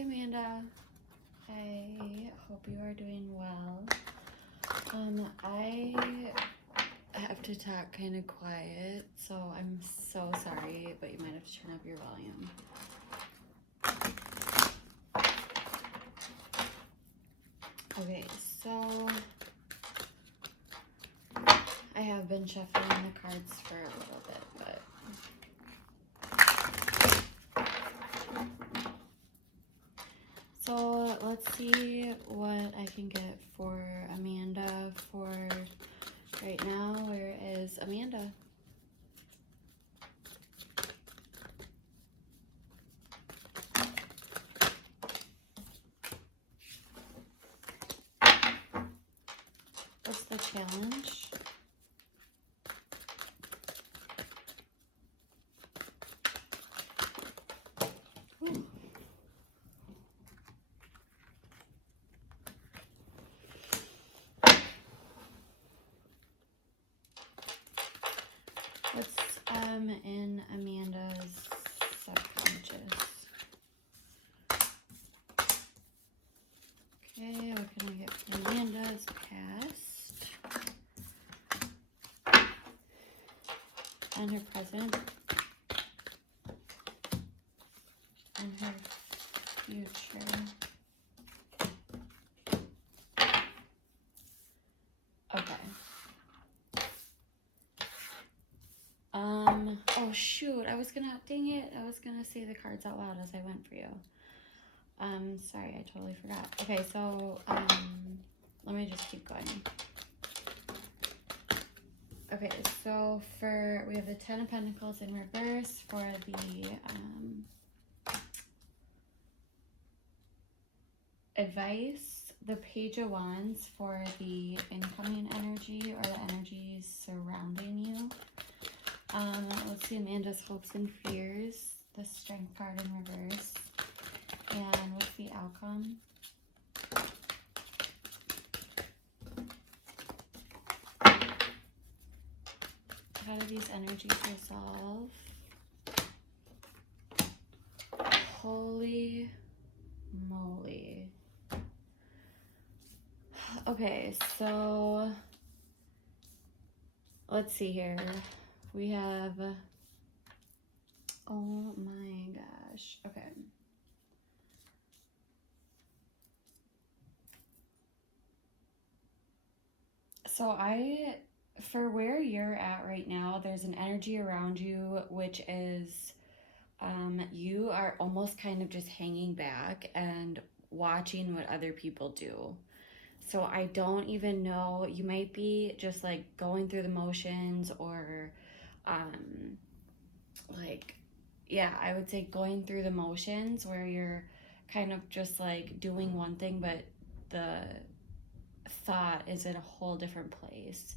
Amanda. I hope you are doing well. I have to talk kind of quiet, so I'm so sorry, but you might have to turn up your volume. Okay, so I have been shuffling the cards for a little bit, but so let's see what I can get for Amanda for right now. Where is Amanda? What's the challenge? Ooh. What's in Amanda's subconscious? Okay, what can I get for Amanda's past and her present and her future? Okay. Oh shoot, dang it, I was gonna say the cards out loud as I went for you. Sorry, I totally forgot. Okay, so, let me just keep going. Okay, so we have the Ten of Pentacles in reverse for the, advice, the Page of Wands for the incoming energy or the energies surrounding you. Let's see Amanda's hopes and fears, the Strength card in reverse, and what's the outcome? How do these energies resolve? Holy moly. Okay, so let's see here. We have, oh my gosh, okay. So for where you're at right now, there's an energy around you, which is, you are almost kind of just hanging back and watching what other people do. So I don't even know, you might be just like going through the motions or, I would say going through the motions where you're kind of just like doing one thing, but the thought is in a whole different place.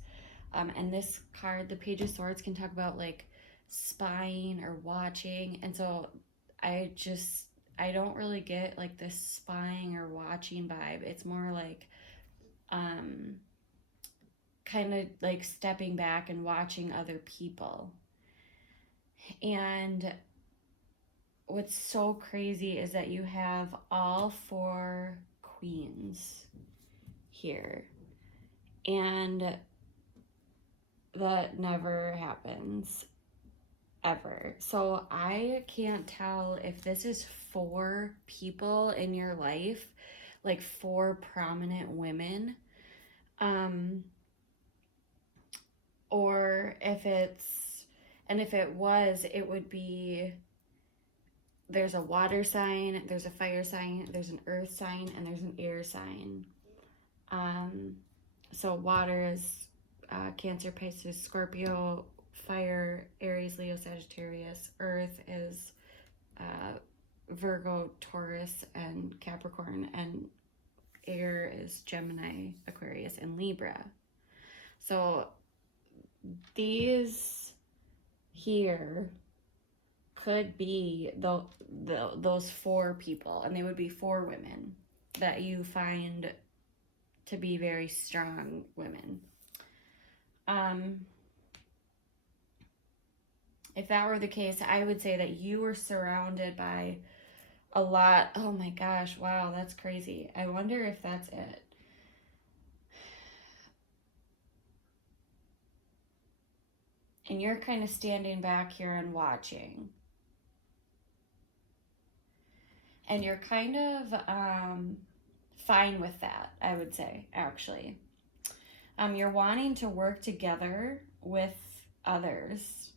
And this card, the Page of Swords, can talk about like spying or watching. And so I don't really get like this spying or watching vibe. It's more like kind of like stepping back and watching other people. And what's so crazy is that you have all four queens here. And that never happens ever. So I can't tell if this is four people in your life, like four prominent women, or if it was, it would be, there's a water sign, there's a fire sign, there's an earth sign, and there's an air sign. So water is Cancer, Pisces, Scorpio. Fire, Aries, Leo, Sagittarius. Earth is Virgo, Taurus, and Capricorn. And air is Gemini, Aquarius, and Libra. So these here could be those four people, and they would be four women that you find to be very strong women. If that were the case, I would say that you were surrounded by a lot. Oh my gosh, wow, that's crazy. I wonder if that's it. And you're kind of standing back here and watching. And you're kind of fine with that, I would say, actually. You're wanting to work together with others.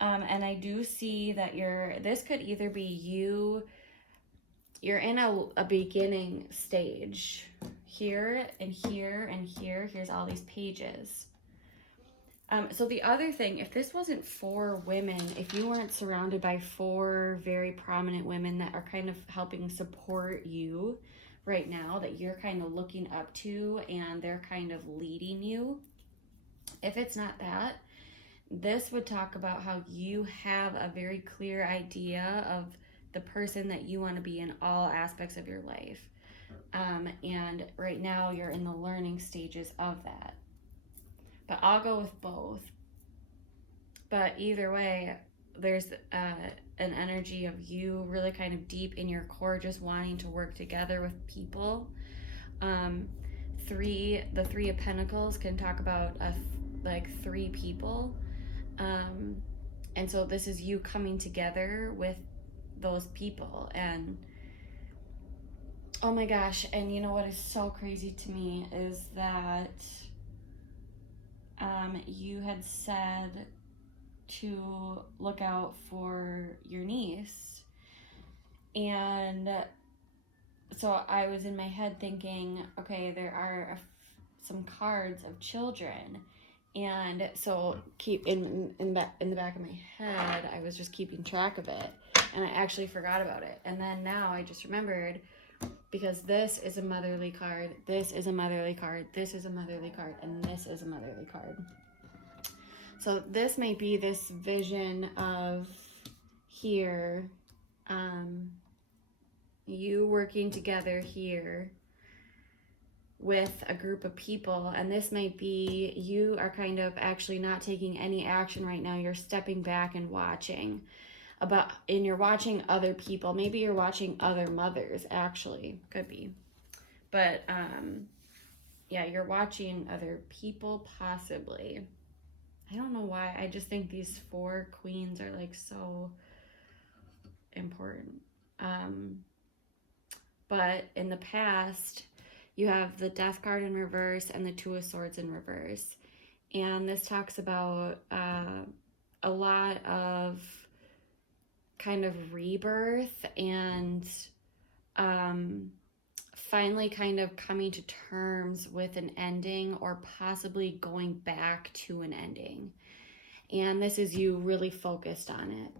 And I do see that this could either be you're in a beginning stage here and here and here. Here's all these pages. So the other thing, if this wasn't 4 women, if you weren't surrounded by 4 very prominent women that are kind of helping support you right now, that you're kind of looking up to and they're kind of leading you, if it's not that, this would talk about how you have a very clear idea of the person that you want to be in all aspects of your life. And right now you're in the learning stages of that. But I'll go with both. But either way, there's an energy of you really kind of deep in your core just wanting to work together with people. The 3 of Pentacles can talk about like 3 people. And so this is you coming together with those people. And oh my gosh, and you know what is so crazy to me is that you had said to look out for your niece. And so I was in my head thinking, okay, there are some cards of children. And so keep in the back of my head, I was just keeping track of it. And I actually forgot about it. And then now I just remembered, because this is a motherly card, this is a motherly card, this is a motherly card, and this is a motherly card. So this might be this vision of here, you working together here with a group of people, and this might be you are kind of actually not taking any action right now. You're stepping back and watching and you're watching other people. Maybe you're watching other mothers, actually, could be. But yeah, you're watching other people, possibly. I don't know why. I just think these 4 queens are like so important. But in the past, you have the Death card in reverse and the 2 of Swords in reverse. And this talks about a lot of kind of rebirth and finally kind of coming to terms with an ending, or possibly going back to an ending. And this is you really focused on it.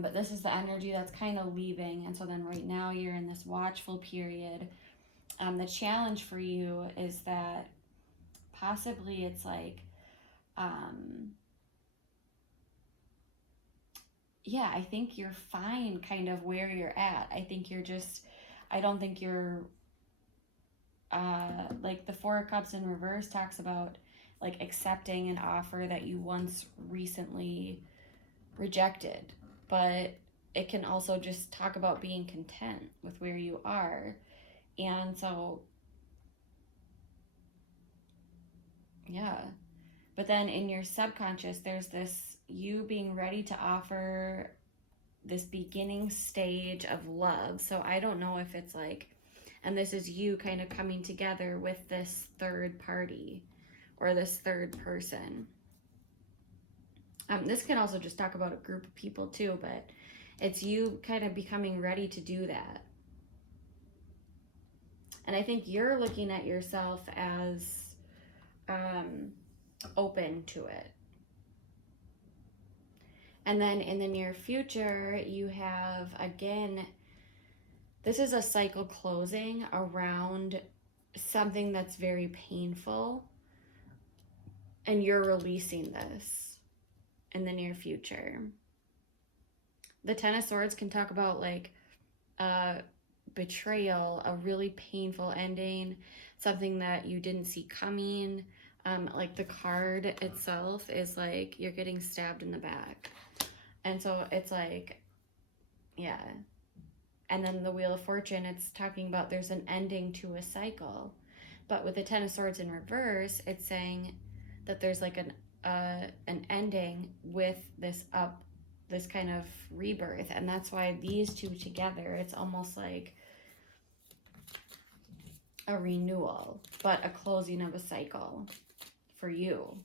But this is the energy that's kind of leaving. And so then right now you're in this watchful period. The challenge for you is that possibly it's like, yeah, I think you're fine kind of where you're at. I think you're just, I don't think you're, like the 4 of Cups in reverse talks about like accepting an offer that you once recently rejected. But it can also just talk about being content with where you are. And so, yeah. But then in your subconscious, there's this you being ready to offer this beginning stage of love. So I don't know if it's like, and this is you kind of coming together with this 3rd party or this 3rd person. This can also just talk about a group of people too, but it's you kind of becoming ready to do that. And I think you're looking at yourself as open to it. And then in the near future, you have, again, this is a cycle closing around something that's very painful. And you're releasing this in the near future. The 10 of Swords can talk about like betrayal, a really painful ending, something that you didn't see coming. Like the card itself is like you're getting stabbed in the back. And so it's like Yeah. And then the Wheel of Fortune, it's talking about there's an ending to a cycle. But with the Ten of Swords in reverse, it's saying that there's like an ending with this kind of rebirth. And that's why these two together, it's almost like a renewal, but a closing of a cycle for you.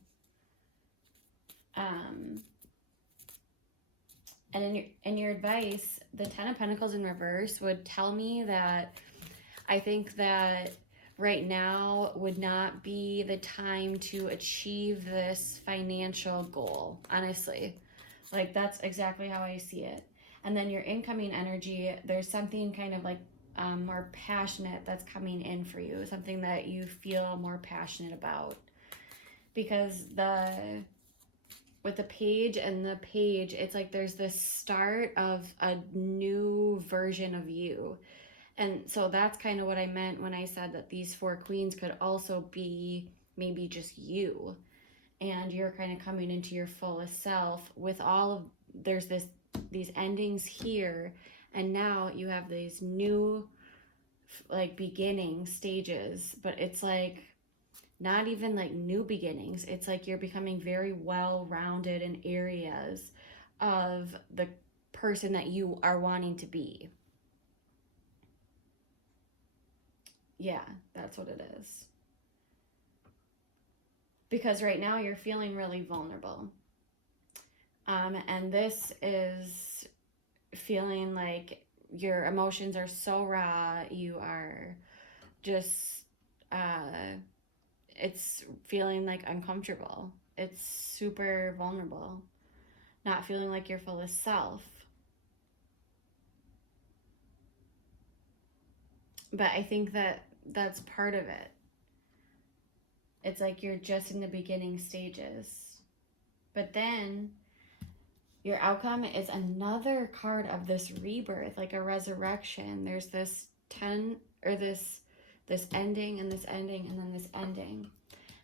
And in your advice, the Ten of Pentacles in reverse would tell me that I think that right now would not be the time to achieve this financial goal, honestly. Like, that's exactly how I see it. And then your incoming energy, there's something kind of like more passionate that's coming in for you, something that you feel more passionate about. Because with the page and the page, it's like there's this start of a new version of you. And so that's kind of what I meant when I said that these four queens could also be maybe just you. And you're kind of coming into your fullest self with all of, there's these endings here. And now you have these new like beginning stages, but it's like not even like new beginnings. It's like you're becoming very well-rounded in areas of the person that you are wanting to be. Yeah, that's what it is. Because right now you're feeling really vulnerable. And this is feeling like your emotions are so raw. You are just, it's feeling like uncomfortable. It's super vulnerable. Not feeling like your fullest self. But I think that that's part of it. It's like you're just in the beginning stages. But then your outcome is another card of this rebirth, like a resurrection. There's this 10 or this ending and this ending and then this ending.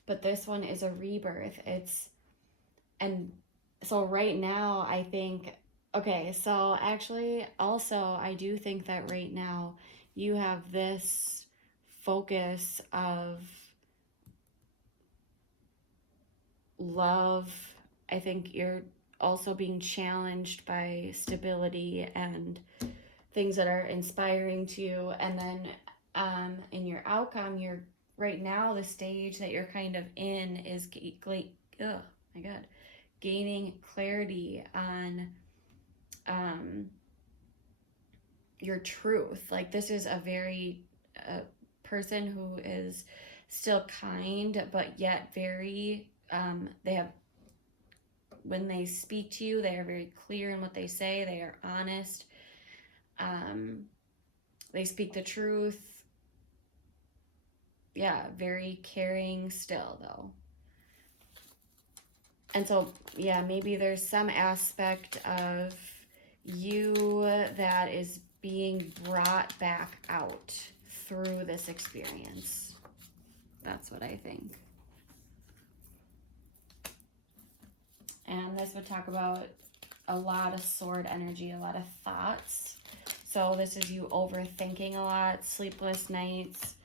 But this one is a rebirth. And so right now I think, okay, so actually also I do think that right now you have this focus of love. I think you're also being challenged by stability and things that are inspiring to you. And then in your outcome, you're right now, the stage that you're kind of in is gaining clarity on your truth. Like, this is a very person who is still kind, but yet very they have, when they speak to you, they are very clear in what they say. They are honest. They speak the truth. Yeah, very caring still, though. And so, yeah, maybe there's some aspect of you that is being brought back out through this experience. That's what I think. And this would talk about a lot of sword energy, a lot of thoughts. So this is you overthinking a lot, sleepless nights.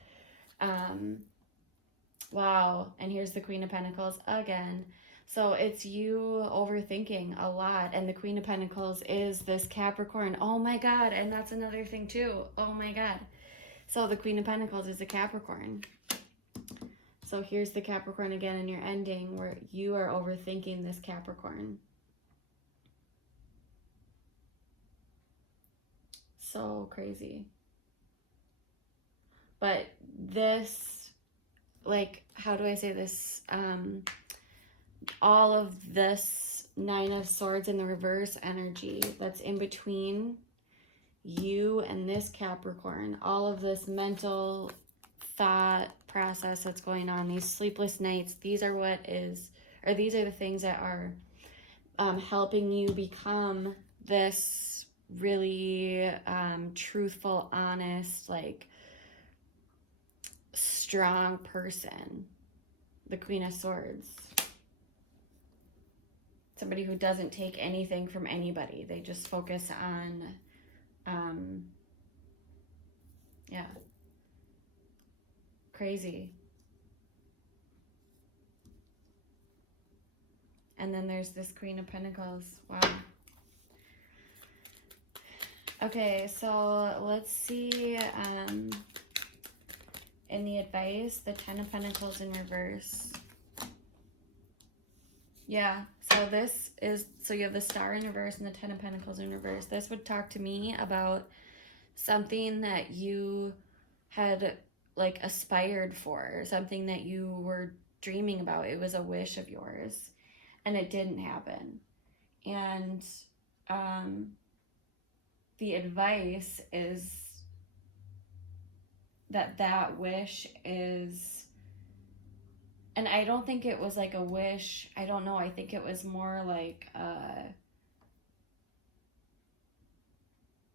Wow. And here's the Queen of Pentacles again. So it's you overthinking a lot. And the Queen of Pentacles is this Capricorn. Oh my God. And that's another thing too. Oh my God. So the Queen of Pentacles is a Capricorn. So here's the Capricorn again in your ending where you are overthinking this Capricorn. So crazy. But this, like, how do I say this? All of this Nine of Swords in the reverse energy that's in between you and this Capricorn, all of this mental thought process that's going on, these sleepless nights, these are these are the things that are helping you become this really truthful, honest, like strong person. The Queen of Swords. Somebody who doesn't take anything from anybody. They just focus on Yeah. Crazy. And then there's this Queen of Pentacles. Wow. Okay, so let's see in the advice, the Ten of Pentacles in reverse. Yeah, so this is, so you have the Star in reverse and the Ten of Pentacles in reverse. This would talk to me about something that you had like aspired for, something that you were dreaming about. It was a wish of yours and it didn't happen. And the advice is that wish is, and I don't think it was like a wish. I don't know. I think it was more like,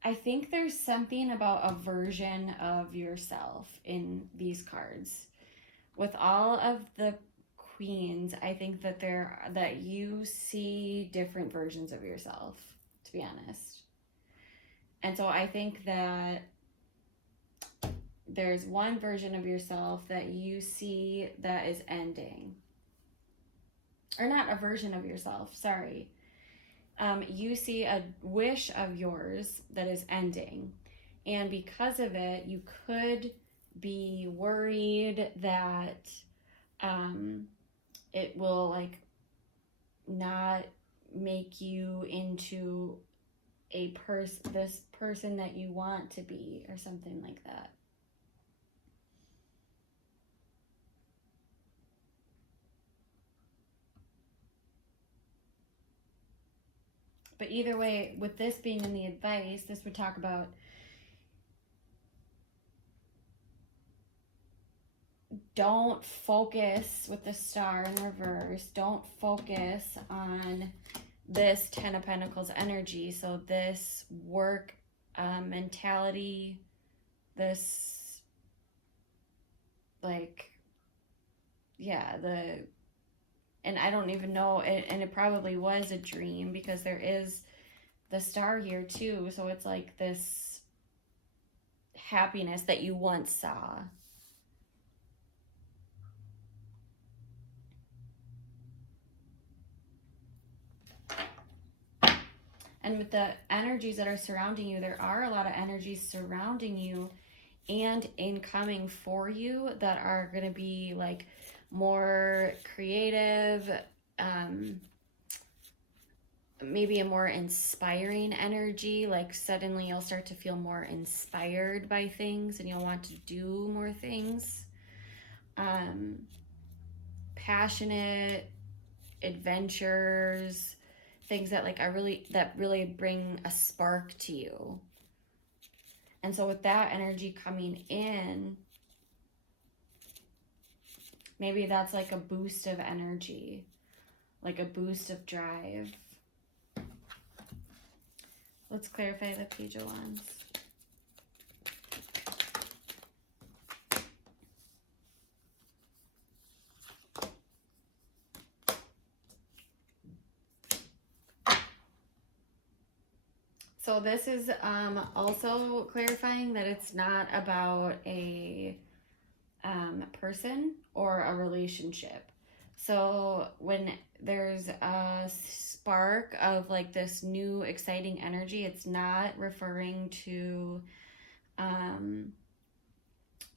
I think there's something about a version of yourself in these cards. With all of the queens, I think that that you see different versions of yourself, to be honest. And so I think that there's one version of yourself that you see that is ending. Or not a version of yourself, sorry. You see a wish of yours that is ending. And because of it, you could be worried that it will like not make you into this person that you want to be, or something like that. But either way, with this being in the advice, this would talk about don't focus with the Star in reverse. Don't focus on this Ten of Pentacles energy. So this work mentality, this like, yeah, and I don't even know, and it probably was a dream because there is the Star here too. So it's like this happiness that you once saw. And with the energies that are surrounding you, there are a lot of energies surrounding you and incoming for you that are going to be like more creative, maybe a more inspiring energy. Like suddenly you'll start to feel more inspired by things and you'll want to do more things. Passionate adventures, things that like that really bring a spark to you. And so with that energy coming in, maybe that's like a boost of energy, like a boost of drive. Let's clarify the Page of Wands. So this is also clarifying that it's not about a person or a relationship. So when there's a spark of like this new exciting energy, it's not referring to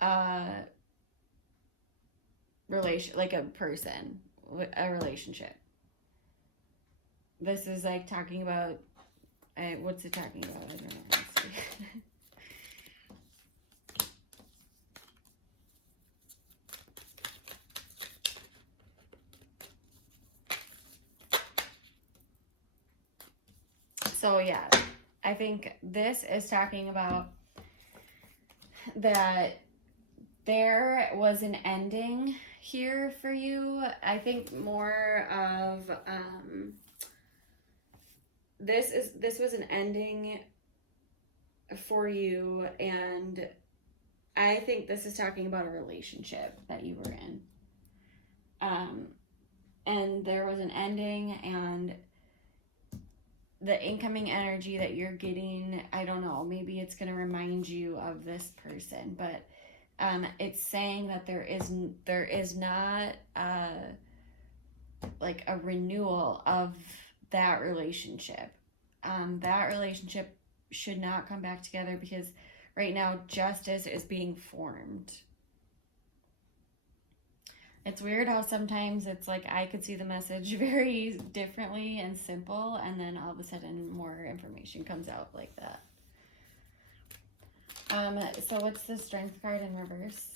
a relation, like a person, a relationship. This is like talking about, what's it talking about? I don't know. Let's see. So yeah, I think this is talking about that there was an ending here for you. I think more of this was an ending for you, and I think this is talking about a relationship that you were in. And there was an ending, and the incoming energy that you're getting, I don't know, maybe it's going to remind you of this person, but it's saying that there is not like a renewal of that relationship. That relationship should not come back together because right now justice is being formed. It's weird how sometimes it's like I could see the message very differently and simple, and then all of a sudden more information comes out like that. So what's the Strength card in reverse?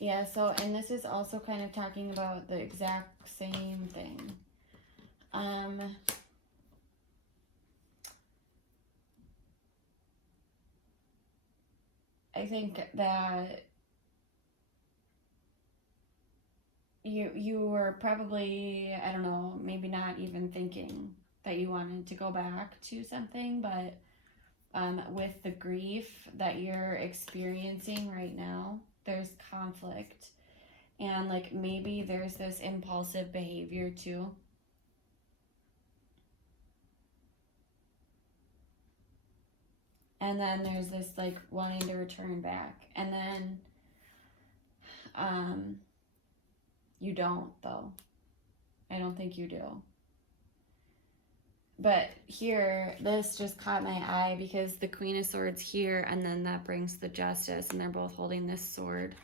Yeah, so, and this is also kind of talking about the exact same thing. I think that you were probably, I don't know, maybe not even thinking that you wanted to go back to something, but with the grief that you're experiencing right now, there's conflict. And like maybe there's this impulsive behavior too. And then there's this like wanting to return back. And then you don't, though. I don't think you do. But here, this just caught my eye because the Queen of Swords here, and then that brings the Justice, and they're both holding this sword.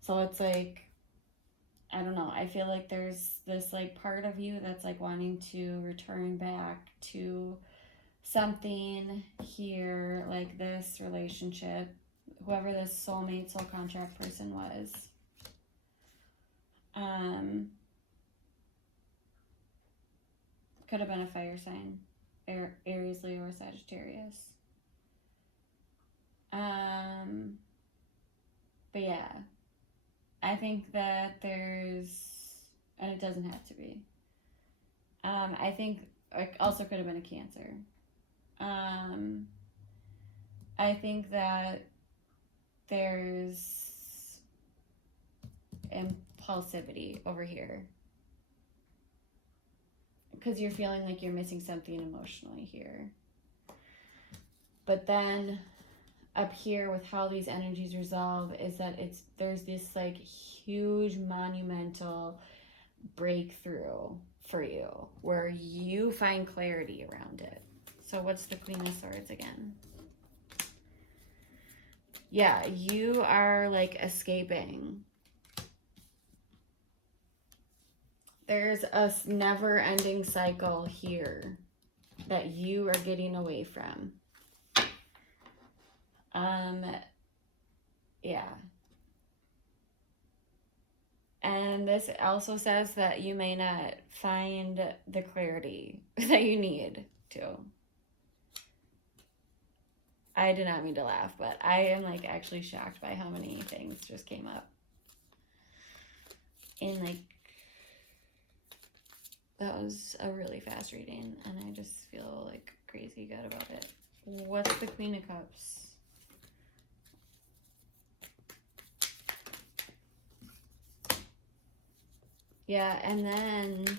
So it's like, I don't know, I feel like there's this like part of you that's like wanting to return back to something here, like this relationship, whoever this soulmate, soul contract person was. Could have been a fire sign, Aries, Leo, or Sagittarius. But yeah, I think that there's, and it doesn't have to be. I think it also could have been a Cancer. I think that there's impulsivity over here because you're feeling like you're missing something emotionally here. But then up here with how these energies resolve is that there's this like huge monumental breakthrough for you where you find clarity around it. So what's the Queen of Swords again? Yeah, you are like escaping. There's a never-ending cycle here that you are getting away from. Yeah. And this also says that you may not find the clarity that you need to. I did not mean to laugh, but I am like actually shocked by how many things just came up. And like, that was a really fast reading, and I just feel like crazy good about it. What's the Queen of Cups? Yeah, and then,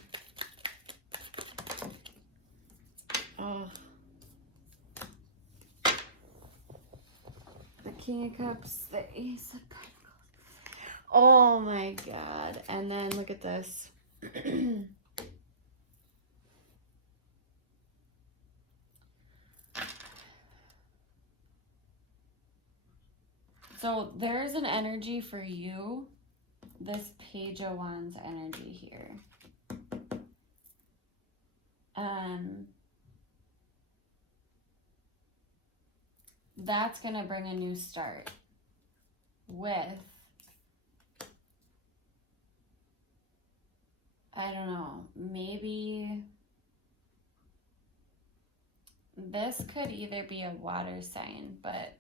oh, the King of Cups, the Ace of Pentacles. Oh my God. And then look at this. So there's an energy for you, this Page of Wands energy here. That's going to bring a new start with, I don't know, maybe this could either be a water sign, but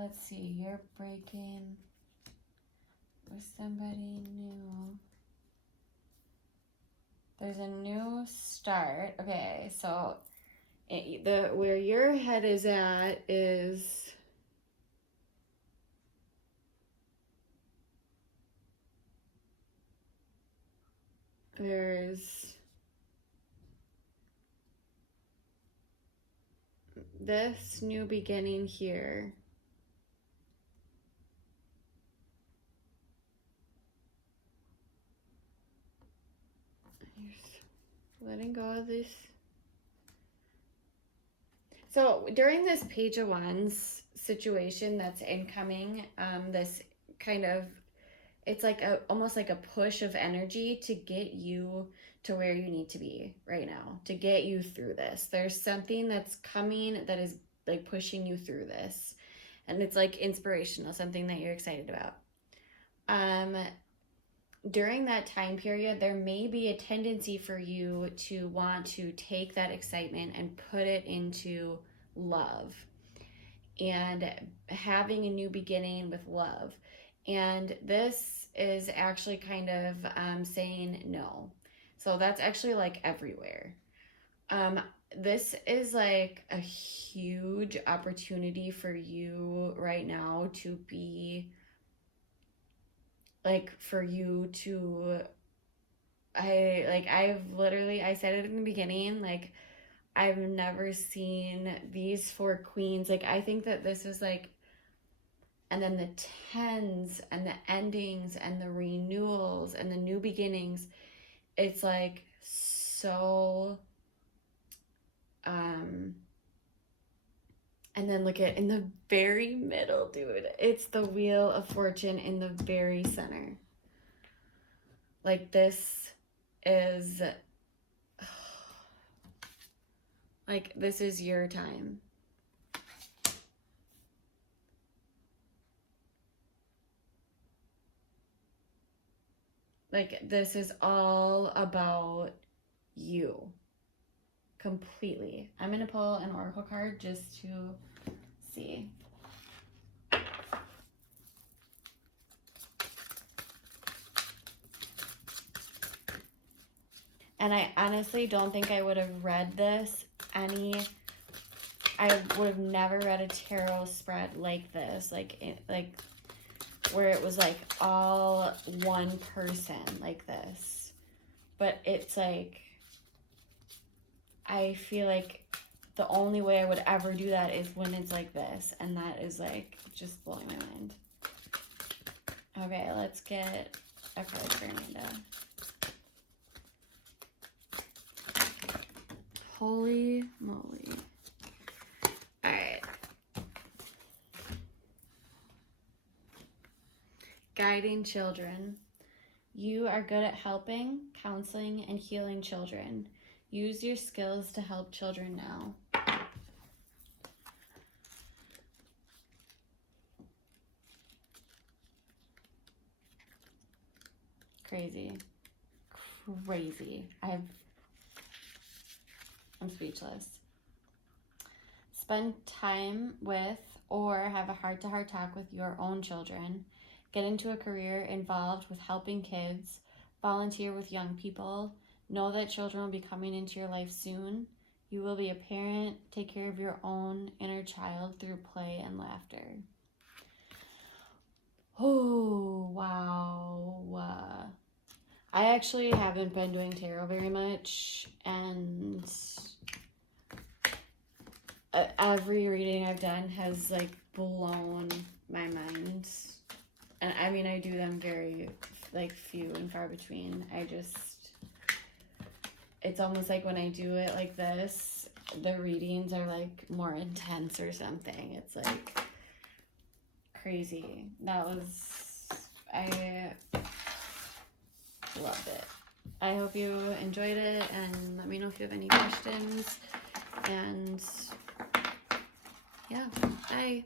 let's see, you're breaking with somebody new. There's a new start. Okay, so Where your head is at is there's this new beginning here. Letting go of this. So during this Page of Wands situation that's incoming, this kind of, it's like almost like a push of energy to get you to where you need to be right now, to get you through this. There's something that's coming that is like pushing you through this. And it's like inspirational, something that you're excited about. During that time period, there may be a tendency for you to want to take that excitement and put it into love and having a new beginning with love. And this is actually kind of saying no. So that's actually like everywhere. This is like a huge opportunity for you right now to be like, for you to, I said it in the beginning, like, I've never seen these four queens. Like, I think that this is like, and then the tens and the endings and the renewals and the new beginnings. It's like so, and then look at in the very middle, dude. It's the Wheel of Fortune in the very center. Like, this is, like, this is your time. Like, this is all about you. Completely. I'm going to pull an oracle card just to see. And I honestly don't think I would have read this I would have never read a tarot spread like this, like where it was like all one person like this. But it's like, I feel like the only way I would ever do that is when it's like this, and that is like just blowing my mind. Okay, let's get a card for Amanda. Holy moly. All right. Guiding children. You are good at helping, counseling, and healing children. Use your skills to help children now. Crazy. Crazy. I'm speechless. Spend time with or have a heart-to-heart talk with your own children. Get into a career involved with helping kids. Volunteer with young people. Know that children will be coming into your life soon. You will be a parent. Take care of your own inner child through play and laughter. Oh, wow. I actually haven't been doing tarot very much, and every reading I've done has like blown my mind. And I mean, I do them very like few and far between. It's almost like when I do it like this, the readings are like more intense or something. It's like crazy. I loved it. I hope you enjoyed it, and let me know if you have any questions. And yeah, bye.